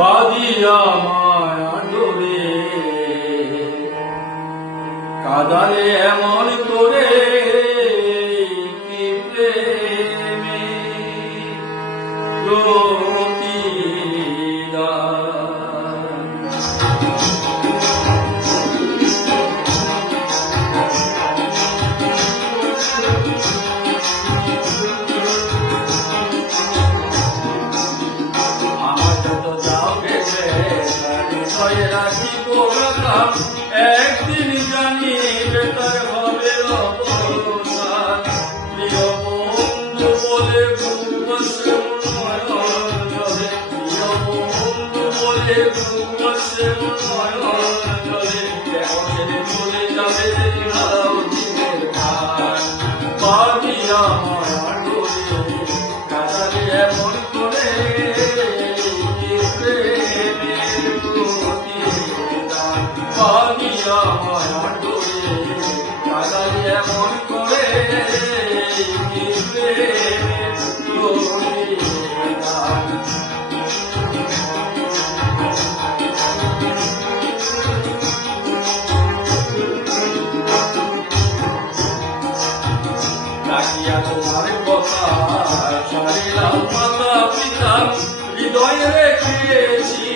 বাঁধিয়া মায়া ডোরে কাদালে এমন করে কি প্রেমে একদিন জানিবে তার হবে অবসান প্রিয় বন্ধু বলে ঘুমছে নয়ন জলে প্রিয় বন্ধু বলে ঘুমছে নয়ন জলে ছেড়ে চলে যাবে দিনের ভার বাঁধিয়া মায়া ডোরে কাদালে এমন করে বাঁধিয়া মায়া ডোরে কাদালে এমন করে ডাকিয়া তোমার কথা ছাড়িলাম মাতা পিতা হৃদয়ে রেখেছি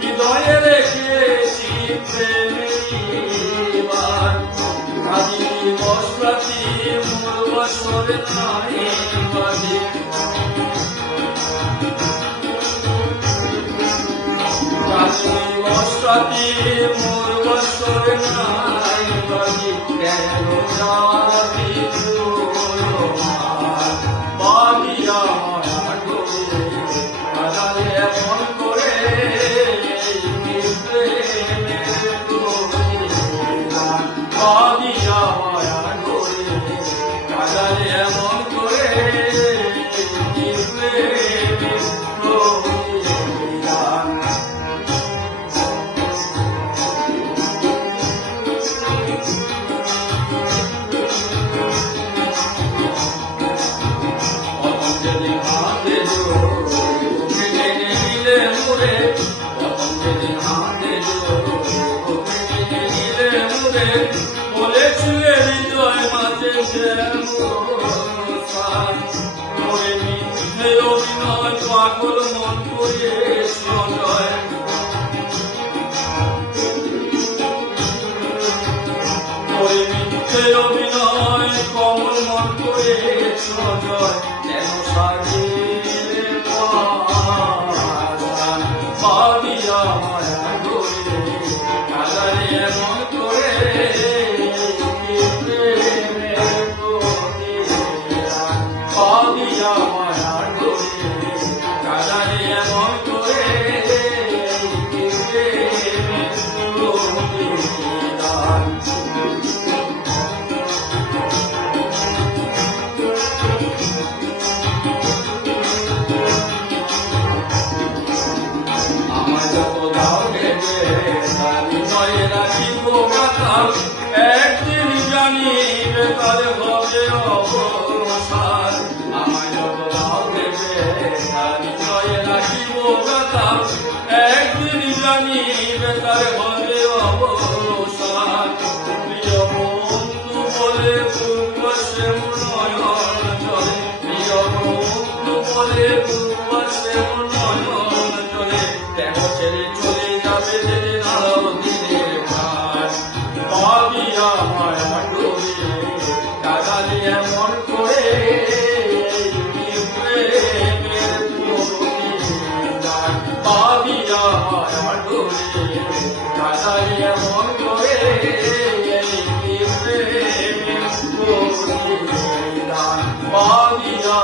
হৃদয়ে রেখেছি প্রেমিবার কাঁদিনি বসরাতি মোর বসরে নাই বাজে কাঁদিনি বসরাতি মোর বসরে নাই বাজে কেন যাবি বাঁধিয়া মায়া ডোরে কাদালে এমন করে বাঁধিয়া মায়া ডোরে কাদালে এমন করে বলেছিলে হৃদয় মাঝে মিথ্যে অভিনয় পাগল মন করে সদয় মিথ্যে অভিনয় কমল মন করে সদয় কেন সাজিলে বাঁধিয়া মায়া ডোরে কাদালে এমন করে বাঁধিয়া মায়া ডোরে কাদালে এমন করে আমার যত দাও ভেবে তার হৃদয়ে রাখিব কথা একদিন জানিবে তার হবে অবসান আমার যত দাও ভেবে তার হৃদয়ে রাখিব কথা একদিন জানিবে তার হবে অবসান প্রিয় বন্ধু বলে ঘুমছে নয়ন জলে প্রিয় বন্ধু বলে ঘুমছে নয়ন জলে ছেড়ে চলে যাবে দিনের ভার বাঁধিয়া মায়া ডোরে কাদালে এমন করে বাঁধিয়া মায়া ডোরে কাদালে এমন করে বাঁধিয়া